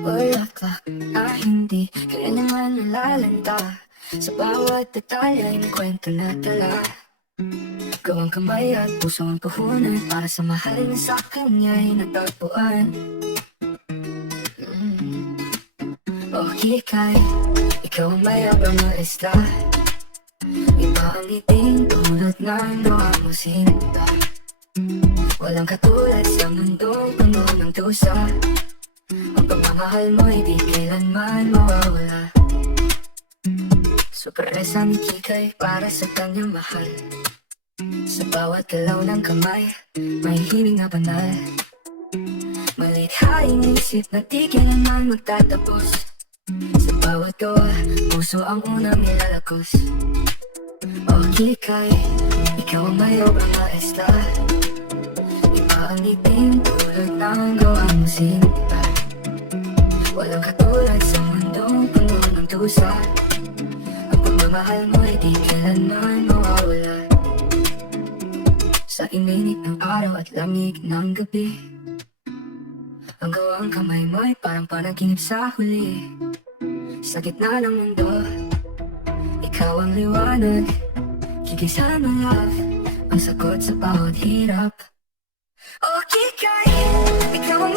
bulaklak na hindi kailanman nalalanta. Sa bawat detalye ng kwento na dala. Gawang kamay at puso ang puhunan para sa mahal na sa kanya'y natagpuan. O hikay, ikaw ang mayabang na isla. Iba ang iting tulad ng gawa mo sinta. Walang katulad sa mundong puno ng dusa. Ang pagmamahal mo'y di kailanman mawawala. Sorpresa ni Kikay para sa kanyang mahal. Sa bawat galaw ng kamay, may hiling na banal. Malikhaing isip na di kailanman magtatapos. Sa bawat gawa, puso ang unang nilalagos. O Kikay, ikaw ang mayabang na isla. Iba ang itim tulad ng gawa mo sinta. Walang katulad sa mundong puno ng dusa. Mahal mo'y di kailanman mawawala. Sa init ng araw at lamig ng gabi, ang gawang kamay mo'y parang panaginip sa huli. Sa gitna ng mundo, ikaw ang liwanag. Kikisa ng love, ang sagot sa bawat hirap. O Kikay, ikaw ang